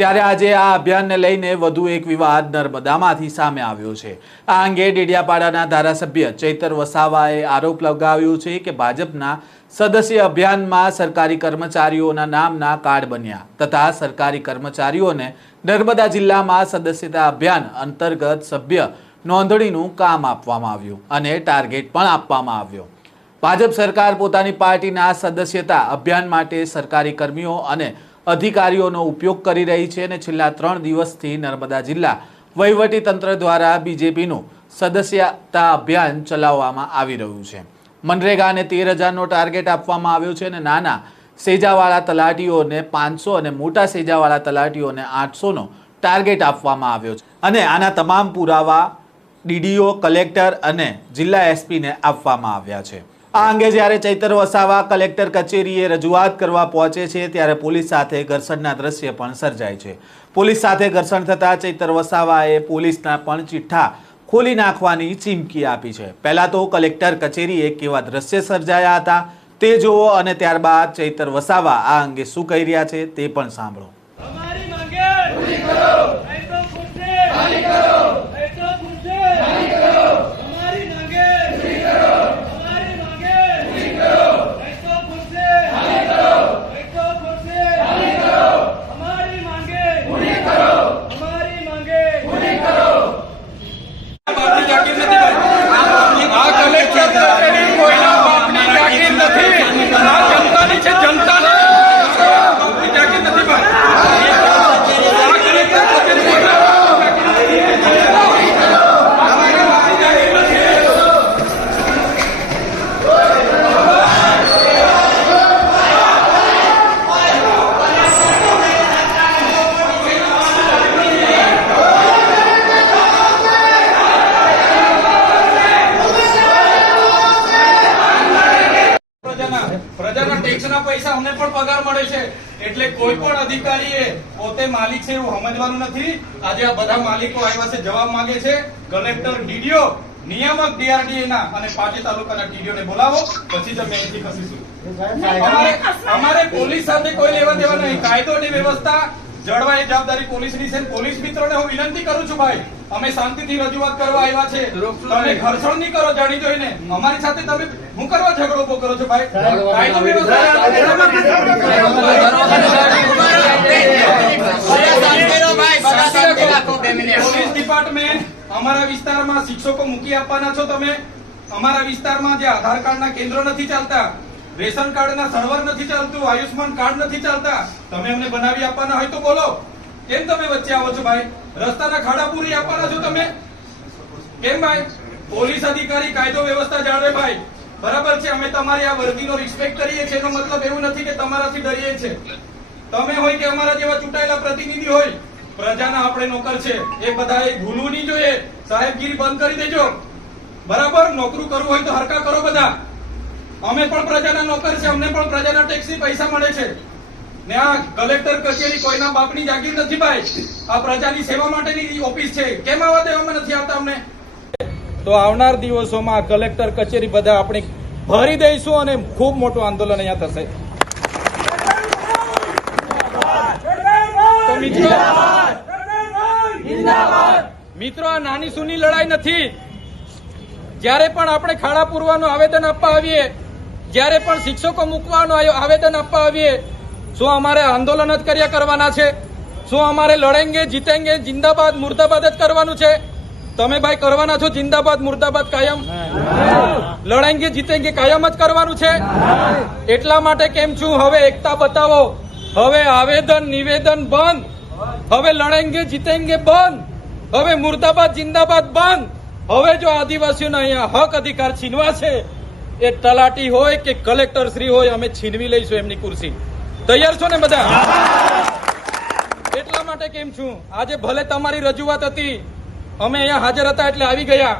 ત્યારે આજે આ અભિયાનને લઈને વધુ એક વિવાદ નર્મદામાંથી સામે આવ્યો છે। આ અંગે ડેડિયાપાડાના ધારાસભ્ય ચૈતર વસાવાએ આરોપ લગાવ્યો છે કે ભાજપના સદસ્ય અભિયાનમાં સરકારી કર્મચારીઓના નામના કાર્ડ બન્યા તથા સરકારી કર્મચારીઓને નર્મદા જિલ્લામાં સદસ્યતા અભિયાન અંતર્ગત સભ્ય નોંધણીનું કામ આપવામાં આવ્યું અને ટાર્ગેટ પણ આપવામાં આવ્યો। ભાજપ સરકાર પોતાની પાર્ટીના સદસ્યતા અભિયાન માટે સરકારી કર્મીઓ અને અધિકારીઓનો ઉપયોગ કરી રહી છે અને છેલ્લા 3 દિવસથી નર્મદા જિલ્લા વહીવટી તંત્ર દ્વારા બીજેપીનું સદસ્યતા અભિયાન ચલાવવામાં આવી રહ્યું છે। મનરેગાને 13,000નો ટાર્ગેટ આપવામાં આવ્યો છે અને નાના સેજાવાળા તલાટીઓને 500 અને મોટા સેજાવાળા તલાટીઓને 800નો ટાર્ગેટ આપવામાં આવ્યો છે અને આના તમામ પુરાવા ડીડીઓ, કલેક્ટર અને જિલ્લા એસપીને આપવામાં આવ્યા છે। આ અંગે જ્યારે ચૈતર વસાવા કલેક્ટર કચેરીએ રજૂઆત કરવા પહોંચે છે ત્યારે પોલીસ સાથે ઘર્ષણના દ્રશ્ય પણ સર્જાય છે। પોલીસ સાથે ઘર્ષણ થતાં ચૈતર વસાવાએ પોલીસના પણ ચિઠ્ઠા ખોલી નાખવાની ચીમકી આપી છે। પહેલા તો કલેક્ટર કચેરીએ કેવા દ્રશ્ય સર્જાયા હતા તે જુઓ અને ત્યારબાદ ચૈતર વસાવા આ અંગે શું કહી રહ્યા છે તે પણ સાંભળો। પ્રજાના ટેક્સના પૈસા અમને પણ પગાર મળે છે એટલે કોઈ પણ અધિકારીએ પોતે માલિક છે એવું સમજવાનું નથી। આજે આ બધા માલિકો આવ્યા છે, જવાબ માંગે છે। કલેક્ટર, ડીડીઓ, નિયામક ડીઆરડીએ ના અને પાટી તાલુકાના ડીડીઓ ને બોલાવો, પછી જ અમે અહીંથી ખસીશું। અમારે પોલીસ સાથે કોઈ લેવા દેવા નહીં। કાયદો અને વ્યવસ્થા જળવાય જવાબદારી પોલીસની છે। પોલીસ મિત્રોને હું વિનંતી કરું છું, ભાઈ અમે શાંતિથી રજૂઆત કરવા આવ્યા છે, તમે ઘર્ષણ નહીં કરો જાણી જોઈને। અમારી સાથે તમે હું કરવા ઝઘડો ઉભો કરો છો ભાઈ? કાયદો વ્યવસ્થા પોલીસ ડિપાર્ટમેન્ટ અમારા વિસ્તારમાં શિક્ષકો મૂકી આપવાના છો તમે। અમારા વિસ્તારમાં જે આધાર કાર્ડના કેન્દ્રો નથી ચાલતા, રેશન કાર્ડના સર્વર નથી ચાલતું, આયુષ્માન કાર્ડ નથી ચાલતા, તમે અમને બનાવી આપવાના હોય તો બોલો। કેમ તમે વચ્ચે આવો છો ભાઈ? રસ્તાના ખાડા પૂરી આપવાના છો તમે કેમ ભાઈ? પોલીસ અધિકારી કાયદો વ્યવસ્થા જાળવે ભાઈ, બરાબર છે। અમે તમારી આ વર્દીનો રિસ્પેક્ટ કરીએ છીએ, એનો મતલબ એવું નથી કે તમારાથી ડરીએ છીએ। તમે હોય કે અમારા જેવા ચૂંટાયેલા પ્રતિનિધિ હોય, પ્રજાના આપણે નોકર છે, એ બધાએ ભૂલવું નહીં જોઈએ। સાહેબગીરી બંધ કરી દેજો, બરાબર? નોકરું કરવું હોય તો હરકા કરો બધા। અમે પણ પ્રજાના નોકર છે, અમને પણ પ્રજાના ટેક્સથી પૈસા મળે છે ને આ કલેક્ટર કચેરી કોઈના બાપની જાગીર નથી ભાઈ, આ પ્રજાની સેવા માટેની ઓફિસ છે। કેમ આવવા દેવામાં નથી આવતા અમને? તો આવનાર દિવસોમાં કલેક્ટર કચેરી બધા આપણે ભરી દઈશું અને ખૂબ મોટું આંદોલન અહીંયા થશે। તો મિત્રો આ નાની સૂની લડાઈ નથી। જ્યારે પણ આપણે ખાડા પૂરવાનું આવેદન આપવા આવીએ, જ્યારે પણ શિક્ષકો મૂકવાનું આવેદન આપવા આવીએ, શું અમારે આંદોલન જ કર્યા કરવાના છે? શું અમારે લડેંગે જીતેંગે જિંદાબાદ મુર્દાબાદ જ કરવાનું છે? તમે ભાઈ કરવાના છો જિંદાબાદ મુર્દાબાદ કાયમ? લડેંગે જીતેંગે કાયમ જ કરવાનું છે? એટલા માટે કેમ છું, હવે એકતા બતાવો, હવે આવેદન નિવેદન બંધ, હવે લડેંગે જીતેંગે બંધ, હવે મુર્દાબાદ જિંદાબાદ બંધ। હવે જો આદિવાસીઓના અહીંયા હક અધિકાર છીનવા છે, એ તલાટી હોય કે કલેક્ટર શ્રી હોય, અમે છીનવી લઈશું એમની ખુરશી। તૈયાર છો ને બધા? એટલા માટે કેમ છું, આજે ભલે તમારી રજૂઆત હતી, અમે અહીંયા હાજર હતા એટલે આવી ગયા,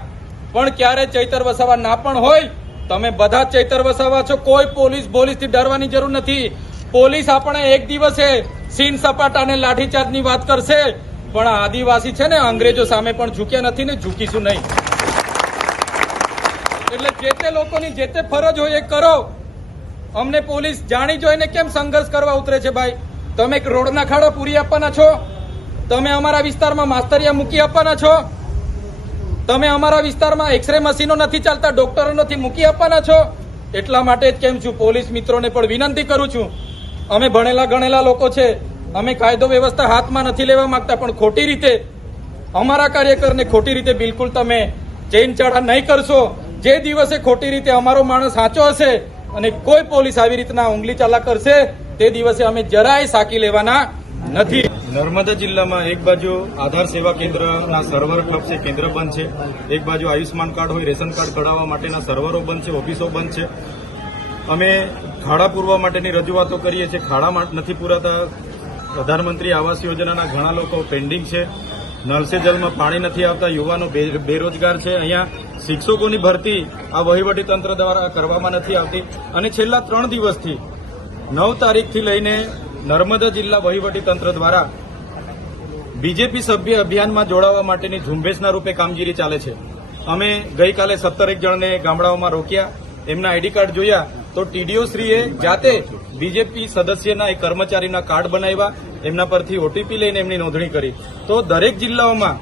પણ ક્યારે ચૈતર વસાવા ના પણ હોય, તમે બધા ચૈતર વસાવા છો। કોઈ પોલીસથી ડરવાની જરૂર નથી। પોલીસ આપણે એક દિવસે સીન સપાટા અને લાઠીચાર્જની વાત કરશે, પણ આદિવાસી છે ને અંગ્રેજો સામે પણ ઝૂક્યા નથી ને ઝૂકીશું નહીં। એટલે જે તે લોકોની જે તે ફરજ હોય એ કરો। અમને પોલીસ જાણી જોઈને કેમ સંઘર્ષ કરવા ઉતરે છે ભાઈ? તમે રોડના ખાડા પૂરી આપવાના છો, તમે અમારા વિસ્તારમાં માસ્તરિયા મૂકી આપવાના છો, તમે અમારા વિસ્તારમાં એક્સરે મશીનો નથી ચાલતા, ડોક્ટરો નથી મૂકી આપવાના છો. એટલા માટે જ કેમ છું, પોલીસ મિત્રોને પણ વિનંતી કરું છું, અમે ભણેલા ગણેલા લોકો છે, અમે કાયદો વ્યવસ્થા હાથમાં નથી લેવા માંગતા, પણ ખોટી રીતે અમારા કાર્યકરને ખોટી રીતે બિલકુલ તમે ચેઇન ચઢા નહીં કરશો. જે દિવસે ખોટી રીતે અમારો માણસ સાચો હશે અને કોઈ પોલીસ આવી રીતના ઉંગલી ચાલા કરશે, તે દિવસે અમે જરાય સાકી લેવાના નથી. નર્મદા જિલ્લામાં એક બાજુ આધાર સેવા કેન્દ્રના સર્વર ઠપ છે, કેન્દ્ર બંધ છે, એક બાજુ આયુષ્માન કાર્ડ હોય, રેશન કાર્ડ કઢાવવા માટેના સર્વરો બંધ છે, ઓફિસો બંધ છે. અમે ખાડા પૂરવા માટેની રજૂઆતો કરીએ છીએ, ખાડા નથી પૂરાતા. પ્રધાનમંત્રી આવાસ યોજનાના ઘણા લોકો પેન્ડિંગ છે, નળ સે જલમાં પાણી નથી આવતા, યુવાનો બેરોજગાર છે. અહીંયા શિક્ષકોની ભરતી આ વહીવટી તંત્ર દ્વારા કરવામાં નથી આવતી. અને છેલ્લા 3 દિવસથી 9 તારીખથી લઈને નર્મદા જિલ્લા વહીવટી તંત્ર દ્વારા બીજેપી સભ્ય અભિયાનમાં જોડાવા માટેની ઝુંબેશના રૂપે કામગીરી ચાલે છે. અમે ગઈકાલે 17 જણને ગામડાઓમાં રોક્યા, એમના આઈડી કાર્ડ જોયા તો ટીડીઓ શ્રીએ જાતે બીજેપી સદસ્યના એક કર્મચારીના કાર્ડ બનાવ્યા, એમના પરથી ઓટીપી લઈને એમની નોંધણી કરી. તો દરેક જિલ્લાઓમાં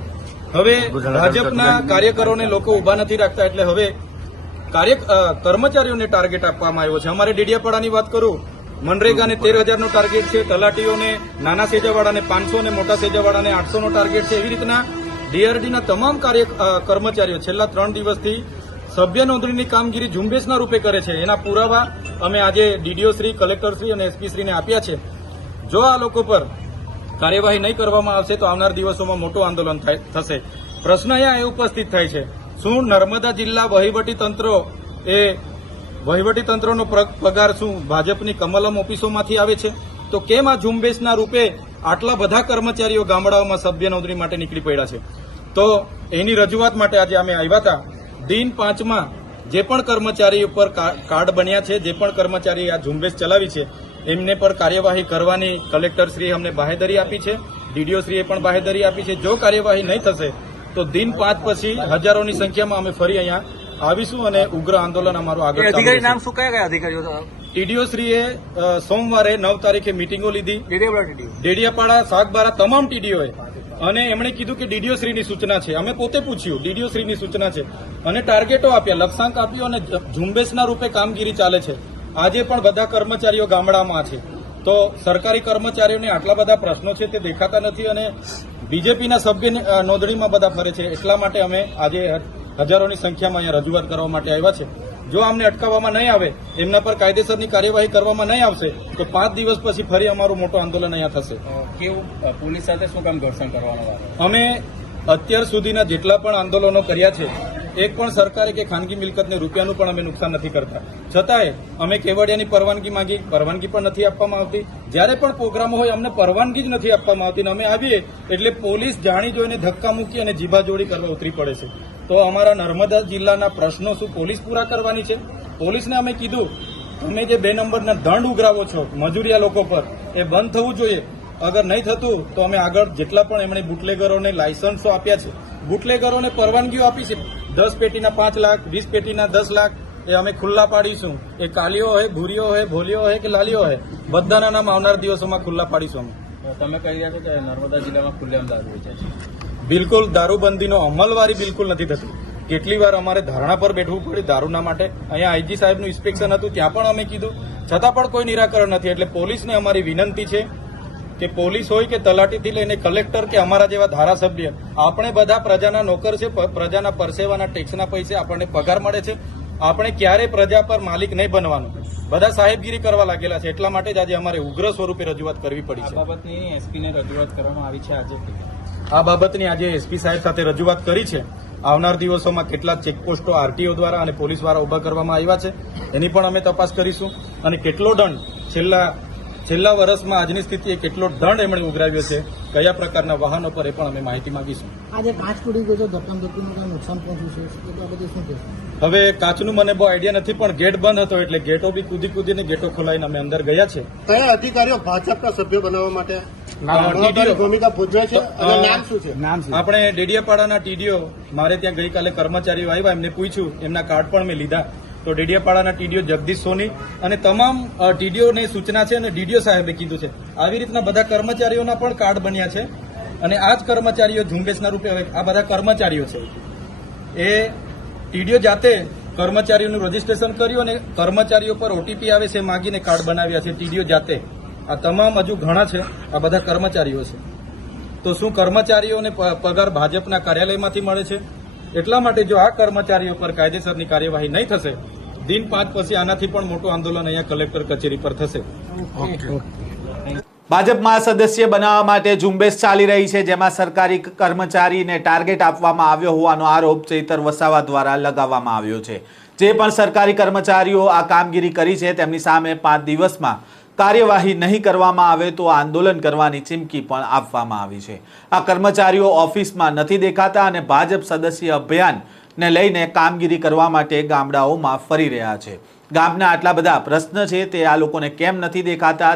હવે ભાજપના કાર્યકરોને લોકો ઉભા નથી રાખતા, એટલે હવે કર્મચારીઓને ટાર્ગેટ આપવામાં આવ્યો છે. અમારે ડેડિયાપાડાની વાત કરું, મનરેગાને 13,000નો ટાર્ગેટ છે, તલાટીઓને નાના સેજાવાળાને 500 અને મોટા સેજાવાળાને 800નો ટાર્ગેટ છે. એવી રીતના ડીઆરડીના તમામ કર્મચારીઓ છેલ્લા 3 દિવસથી સભ્ય નોંધણીની કામગીરી ઝુંબેશના રૂપે કરે છે. એના પુરાવા અમે આજે ડીડીઓ શ્રી, કલેક્ટર શ્રી અને એસપી શ્રીને આપ્યા છે. જો આ લોકો પર કાર્યવાહી નહીં કરવામાં આવશે તો આવનાર દિવસોમાં મોટું આંદોલન થશે. પ્રશ્ન અહીંયા એ ઉપસ્થિત થાય છે, શું નર્મદા જિલ્લા વહીવટી તંત્રનો પગાર શું ભાજપની કમલમ ઓફિસોમાંથી આવે છે? તો કેમ આ ઝુંબેશના રૂપે આટલા બધા કર્મચારીઓ ગામડાઓમાં સભ્ય નોંધણી માટે નીકળી પડ્યા છે? તો એની રજૂઆત માટે આજે અમે આવ્યા હતા. દિન 5માં જે પણ કર્મચારી ઉપર કાર્ડ બન્યા છે, જે પણ કર્મચારી આ ઝુંબેશ ચલાવી છે, એમને પર કાર્યવાહી કરવાની કલેક્ટરશ્રીએ અમને બાહેધરી આપી છે, ડીડીઓશ્રીએ પણ બાહેધરી આપી છે. જો કાર્યવાહી નહીં થશે તો દિન 5 પછી હજારોની સંખ્યામાં અમે ફરી અહીંયા આવીશું અને ઉગ્ર આંદોલન અમારું આગળ. અધિકારી નામ શું કયા અધિકારીઓ? ટીડીઓશ્રીએ સોમવારે 9 તારીખે મિટિંગો લીધી, ડેડિયાપાડા, સાગબારા તમામ ટીડીઓએ, અને એમણે કીધું કે ડીડીઓશ્રીની સૂચના છે. અમે પોતે પૂછ્યું, ડીડીઓશ્રીની સૂચના છે, અને ટાર્ગેટો આપ્યા, લક્ષ્યાંક આપ્યો, અને ઝુંબેશના રૂપે કામગીરી ચાલે છે. આજે પણ બધા કર્મચારીઓ ગામડામાં છે. તો સરકારી કર્મચારીઓને આટલા બધા પ્રશ્નો છે તે દેખાતા નથી, અને બીજેપીના સભ્ય નોંધણીમાં બધા ફરે છે. એટલા માટે અમે આજે હજારોની સંખ્યામાં અહીંયા રજૂઆત કરવા માટે આવ્યા છે. જો અમને અટકાવવામાં નહીં આવે, એમના પર કાયદેસરની કાર્યવાહી કરવામાં નહીં આવશે તો 5 દિવસ પછી ફરી અમારું મોટું આંદોલન અહીંયા થશે. કેવું પોલીસ સાથે શું કામ ઘર્ષણ કરવાનો? અમે અત્યાર સુધીના જેટલા પણ આંદોલનો કર્યા છે, એક પણ સરકારી કે ખાનગી મિલકતને રૂપિયાનું પણ અમે નુકસાન નથી કરતા. છતાંય અમે કેવડિયાની પરવાનગી માંગી, પરવાનગી પણ નથી આપવામાં આવતી. જ્યારે પણ પ્રોગ્રામો હોય અમને પરવાનગી જ નથી આપવામાં આવતી, અને અમે આવીએ એટલે પોલીસ જાણી જોઈને ધક્કા મૂકી અને જીભાજોડી કરવા ઉતરી પડે છે. તો અમારા નર્મદા જિલ્લાના પ્રશ્નો શું પોલીસ પૂરા કરવાની છે? પોલીસને અમે કીધું, તમે જે 2 નંબરના દંડ ઉઘરાવો છો મજૂરિયા લોકો પર, એ બંધ થવું જોઈએ. અગર નહીં થતું તો અમે આગળ જેટલા પણ એમણે બુટલેગરોને લાયસન્સો આપ્યા છે, બુટલેગરોને પરવાનગીઓ આપી છે, 10 પેટીના 5 લાખ, 20 પેટીના 10 લાખ એ અમે ખુલ્લા પાડીશું. એ કાલીઓ હોય, ભૂરીઓ હોય, ભોલીઓ હોય કે લાલીઓ હોય, બધાના નામ આવનાર દિવસોમાં ખુલ્લા પાડીશું અમે. તમે કહી રહ્યા છો કે નર્મદા જિલ્લામાં ખુલ્લેઆમ દારૂ વેચાય છે. બિલકુલ દારૂબંધીનો અમલવારી બિલકુલ નથી થતી. કેટલી વાર અમારે ધરણા પર બેઠવું પડ્યું દારૂના માટે. અહીંયા આઈજી સાહેબનું ઇન્સ્પેક્શન હતું, ત્યાં પણ અમે કીધું, છતાં પણ કોઈ નિરાકરણ નથી. એટલે પોલીસને અમારી વિનંતી છે કે પોલીસ હોય કે તલાટીથી લઈને કલેક્ટર કે અમારા જેવા ધારાસભ્ય, આપણે બધા પ્રજાના નોકર છે, પ્રજાના પરસેવાના ટેક્સના પૈસે આપણને પગાર મળે છે. આપણે ક્યારેય પ્રજા પર માલિક નહીં બનવાનું. બધા સાહેબગીરી કરવા લાગેલા છે. એટલા માટે જ આજે અમારે ઉગ્ર સ્વરૂપે રજૂઆત કરવી પડી છે. આ બાબતની એસપીને રજૂઆત કરવામાં આવી છે. આ બાબતની આજે એસપી સાહેબ સાથે રજૂઆત કરી છે. આવનાર દિવસોમાં કેટલાક ચેકપોસ્ટો આરટીઓ દ્વારા અને પોલીસ દ્વારા ઉભા કરવામાં આવ્યા છે, એની પણ અમે તપાસ કરીશું. અને કેટલો દંડ છેલ્લા વર્ષમાં આજની સ્થિતિએ કેટલો દંડ એમણે ઉઘરાવ્યો છે, કયા પ્રકારના વાહનો પર, એ પણ અમે માહિતી માંગીશું. આજે કાચ તૂટી ગયો છે, ધક્કામધક્કીનું કાંઈ નુકસાન પહોંચ્યું છે, તો આ બધી શું કહેશો? હવે કાચનું મને બહુ આઈડિયા નથી, પણ ગેટ બંધ હતો એટલે ગેટો બી કૂદીને ગેટો ખોલાવીને અમે અંદર ગયા છે. કયા અધિકારીઓ ભાજપના સભ્ય બનાવવા માટે ભૂમિકા ભજવે છે અને નામ શું છે? આપણે ડેડિયાપાડાના ટીડીઓ, મારે ત્યાં ગઈકાલે કર્મચારીઓ આવ્યા, એમને પૂછ્યું, એમના કાર્ડ પણ મેં લીધા. તો તો ડેડિયાપાડાના ટીડીઓ જગદીશ સોની અને તમામ ટીડીઓને સૂચના છે અને ડીડીઓ સાહેબે કીધું છે. આવી રીતના બધા કર્મચારીઓના પણ કાર્ડ બન્યા છે અને આ જ કર્મચારીઓ ઝુંબેશના રૂપે હવે આ બધા કર્મચારીઓ છે એ ટીડીઓ જાતે કર્મચારીઓનું રજીસ્ટ્રેશન કર્યું અને કર્મચારીઓ પર ઓટીપી આવે છે માગીને કાર્ડ બનાવ્યા છે ટીડીઓ જાતે. આ તમામ હજુ ઘણા છે, આ બધા કર્મચારીઓ છે. તો શું કર્મચારીઓને પગાર ભાજપના કાર્યાલયમાંથી મળે છે? એટલા માટે જો આ કર્મચારીઓ પર કાયદેસરની કાર્યવાહી નહીં થશે, દિન 5 પછી આનાથી પણ મોટું આંદોલન અહીંયા કલેક્ટર કચેરી પર થશે. ભાજપમાં સદસ્ય બનાવવા માટે ઝુંબેશ ચાલી રહી છે, જેમાં સરકારી કર્મચારીને ટાર્ગેટ આપવામાં આવ્યો હોવાનો આરોપ ચૈતર વસાવા દ્વારા લગાવવામાં આવ્યો છે. જે પણ સરકારી કર્મચારીઓ આ કામગીરી કરી છે તેમની સામે 5 દિવસમાં કાર્યવાહી નહીં કરવામાં આવે તો આંદોલન કરવાની ચીમકી પણ આપવામાં આવી છે. આ કર્મચારીઓ ઓફિસમાં નથી દેખાતા અને ભાજપ સદસ્ય અભિયાનને લઈને કામગીરી કરવા માટે ગામડાઓમાં ફરી રહ્યા છે. ગામના આટલા બધા પ્રશ્ન છે તે આ લોકોને કેમ નથી દેખાતા?